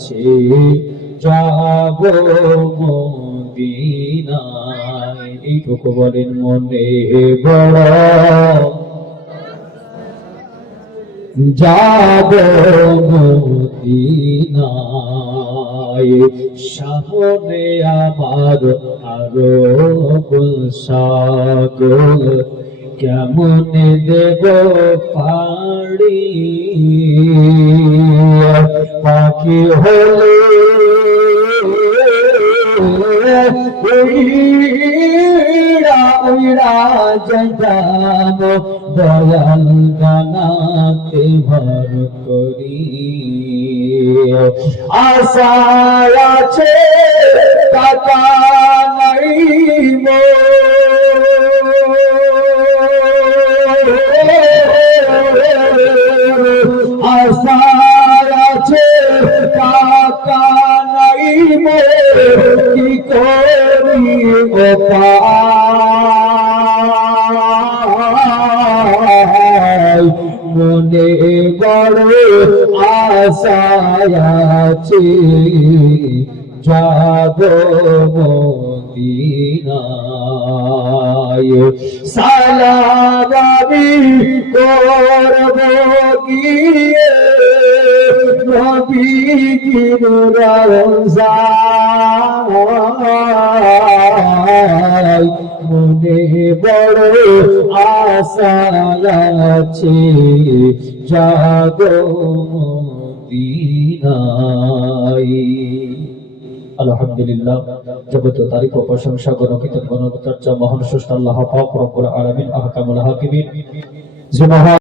আছে যাব মদিনায়। এইটুকু বলেন মনে বড় যাব মদিনায়। সামনে আমার আরো সাগর, কেমনে দেব পাড়ি পাখি হলে উইরা উইরা যাব দয়াল গানাতে ভর করি। আশা আছে টাকা নাই আশা আছে টাকা নাই কি করি মনে বড় আশা আছে যাব মদিনায়। সালাম আমি করব গিয়ে নবীর রওজায়, মনে বড় আশা আছে যাব মদিনায়। আলহামদুলিল্লাহ, যাবতীয় তারিফ ও প্রশংসা গণকিত গণচর্চা মহান স্রষ্টা আল্লাহ পাক রব্বুল আলামিন আহকামুল হাকিমিন।